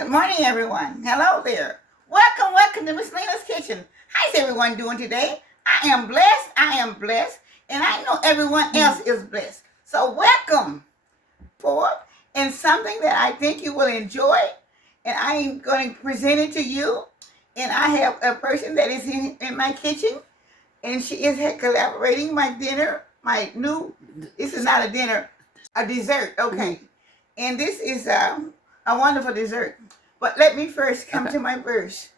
Good morning, everyone. Hello there. Welcome to Miss Lena's Kitchen. How's everyone doing today? I am blessed, and I know everyone else is blessed. So welcome for and something that I think you will enjoy, and I am going to present it to you. And I have a person that is in my kitchen, and she is collaborating my dinner, this is not a dinner, a dessert, okay. And this is a wonderful dessert. But let me first come to my verse.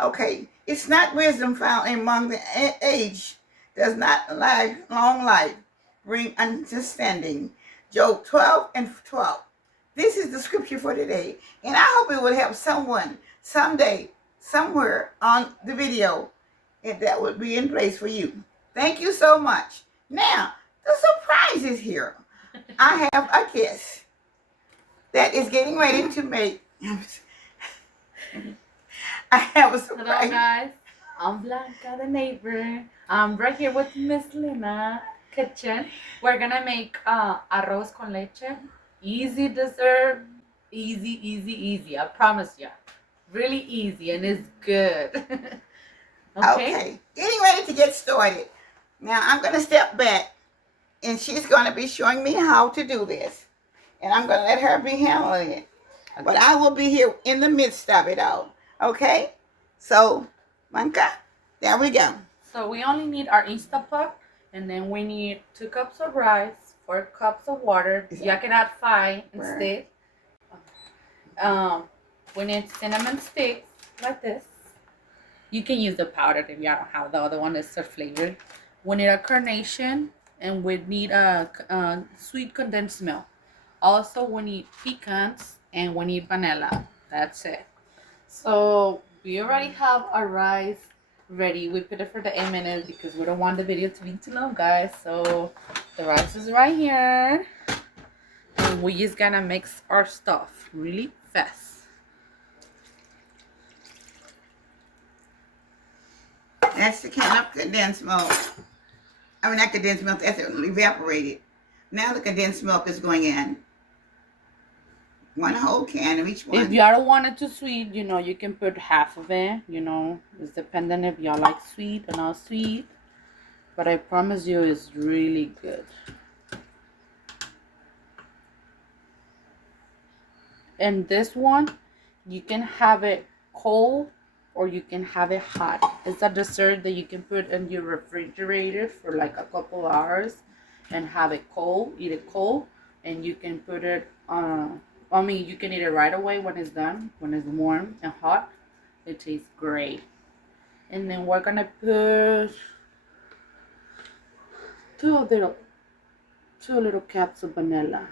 Okay, it's not wisdom found among the age, does not long life bring understanding. Job 12:12. This is the scripture for today. And I hope it will help someone someday, somewhere on the video, and that would be in place for you. Thank you so much. Now, the surprise is here. I have a guest that is getting ready to make. I have a surprise. Hello guys, I'm Blanca, the neighbor. I'm right here with Miss Lena kitchen. We're gonna make arroz con leche. Easy dessert, easy. I promise you, really easy and it's good. Okay, getting ready to get started. Now I'm gonna step back, and she's gonna be showing me how to do this, and I'm gonna let her be handling it. Okay. But I will be here in the midst of it all. Okay, so Blanca, there we go. So we only need our Instant Pot, and then we need 2 cups of rice, 4 cups of water. You can add 5 instead. We need cinnamon sticks like this. You can use the powder if you don't have the other one that's flavored. We need a carnation, and we need a sweet condensed milk. Also, we need pecans, and we need vanilla. That's it. So we already have our rice ready. We put it for the 8 minutes because we don't want the video to be too long, guys. So the rice is right here, and we just gonna mix our stuff really fast. That's the can of condensed milk. I mean, not condensed milk, that's evaporated. Now the condensed milk is going in. 1 whole can of each one. If y'all don't want it too sweet, you can put half of it. It's dependent if y'all like sweet or not sweet. But I promise you, it's really good. And this one, you can have it cold or you can have it hot. It's a dessert that you can put in your refrigerator for like a couple hours and have it cold, eat it cold, and you can put it you can eat it right away when it's done, when it's warm and hot. It tastes great. And then we're gonna put two little caps of vanilla.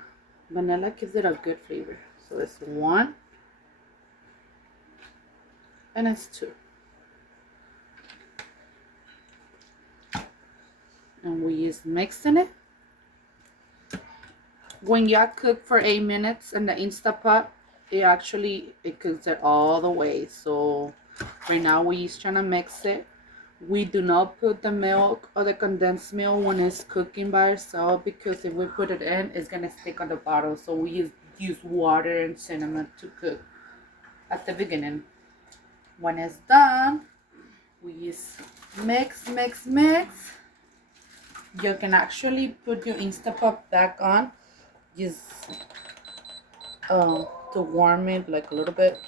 Vanilla gives it a good flavor. So it's 1 and it's 2. And we just mixing it. When y'all cook for 8 minutes in the Instant Pot, it cooks it all the way. So right now we just trying to mix it. We do not put the milk or the condensed milk when it's cooking by itself, because if we put it in, it's gonna stick on the bottle. So we use water and cinnamon to cook at the beginning. When it's done, we just mix. You can actually put your Instant Pot back on, just to warm it like a little bit.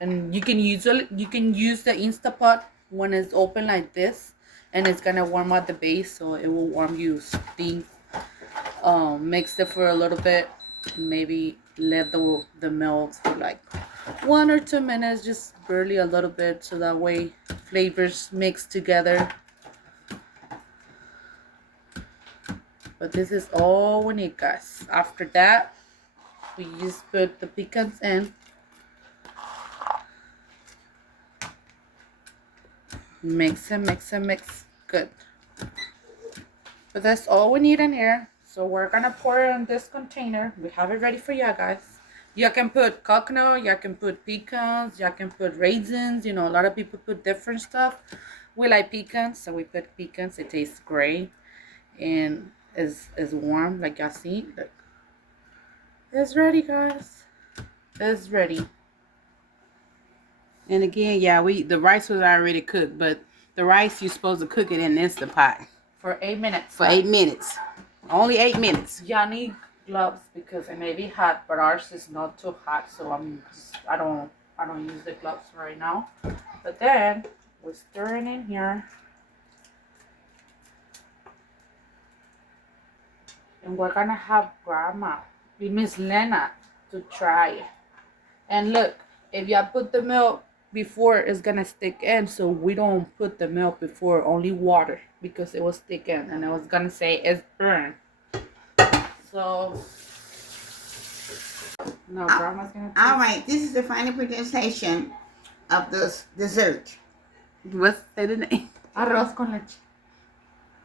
And you can use the Instant Pot when it's open like this, and it's gonna warm out the base, so it will warm you things. Mix it for a little bit, maybe let the milk for like 1 or 2 minutes, just barely a little bit, so that way flavors mix together. But this is all we need, guys. After that, we just put the pecans in. Mix. Good. But that's all we need in here. So we're gonna pour it in this container. We have it ready for you guys. You can put coconut, you can put pecans, you can put raisins. A lot of people put different stuff. We like pecans, so we put pecans. It tastes great. And is warm, like y'all see. Look, it's ready, guys. It's ready. And again, yeah, the rice was already cooked, but the rice you're supposed to cook it in Instant Pot For 8 minutes. for 8 minutes. Only 8 minutes. Y'all need gloves because it may be hot, but ours is not too hot, so I don't use the gloves right now. But then we're stirring in here. And we're gonna have Grandma, Miss Lena, to try it. And look, if y'all put the milk before, it's gonna stick in. So we don't put the milk before, only water, because it will stick in. And I was gonna say it's burned. So no, Grandma's gonna. All right, this is the final presentation of this dessert. What's say the name? Arroz con leche.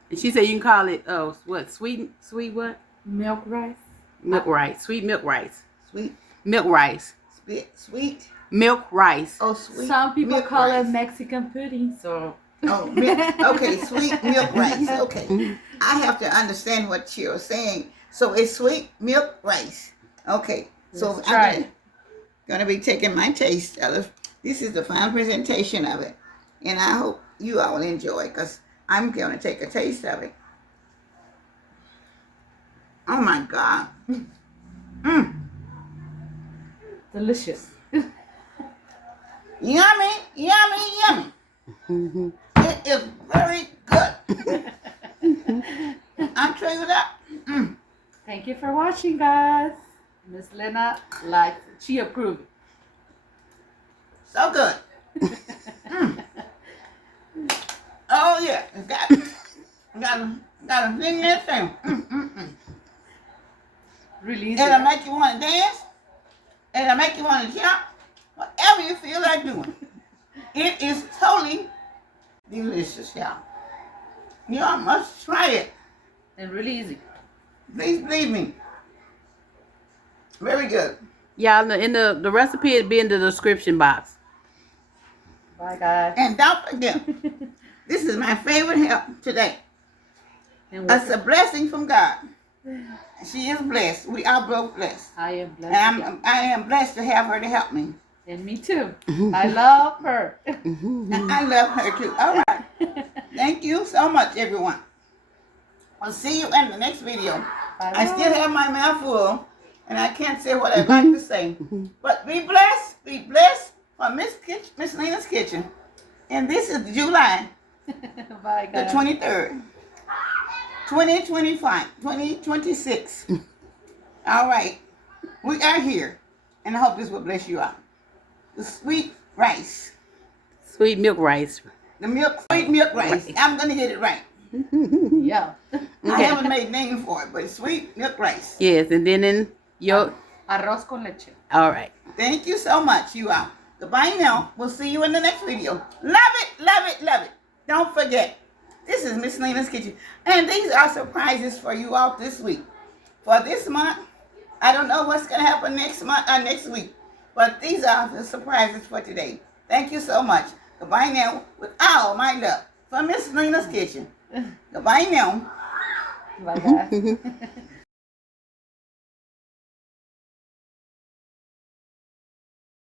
And she said you can call it what? Sweet what? Milk rice. Milk rice. Sweet milk rice. Sweet Milk rice. sweet. Milk rice. Oh, sweet. Some people milk call rice. it Mexican pudding. So. Oh, okay, sweet milk rice. Okay, I have to understand what you're saying. So it's sweet milk rice. Okay, so Let's try I'm it. gonna be taking my taste of it. This is the final presentation of it, and I hope you all will enjoy it because I'm gonna take a taste of it. Oh my God! Delicious. Yummy, yummy, yummy. It is very good. I'll tell you that. Thank you for watching, guys. Miss Lena liked it. She approved. So good. Oh yeah, it's got a thing in that thing. Really easy. It'll make you want to dance. It'll make you want to jump. Whatever you feel like doing. It is totally delicious, y'all. Y'all must try it. And really easy. Please believe me. Very good. Yeah, in the recipe will be in the description box. Bye, guys. And don't forget, this is my favorite help today. And It's a blessing from God. She is blessed. We are both blessed. I am blessed. And I am blessed to have her to help me. And me too. I love her. And I love her too. All right. Thank you so much, everyone. I'll see you in the next video. Bye-bye. I still have my mouth full, and I can't say what I'd like to say. But be blessed from Miss Lena's Kitchen. And this is July Bye, the guys. 23rd, 2026. All right. We are here, and I hope this will bless you out. The sweet rice. Sweet milk rice. Sweet milk rice. I'm going to get it right. Yeah. I haven't made a name for it, but it's sweet milk rice. Yes, and then in your. Arroz con leche. All right. Thank you so much, you all. Goodbye now. We'll see you in the next video. Love it, love it, love it. Don't forget, this is Miss Lena's Kitchen. And these are surprises for you all this week. For this month, I don't know what's going to happen next month or next week. But these are the surprises for today. Thank you so much. Goodbye now with all my love from Miss Lena's Kitchen. Goodbye now. Bye, guys.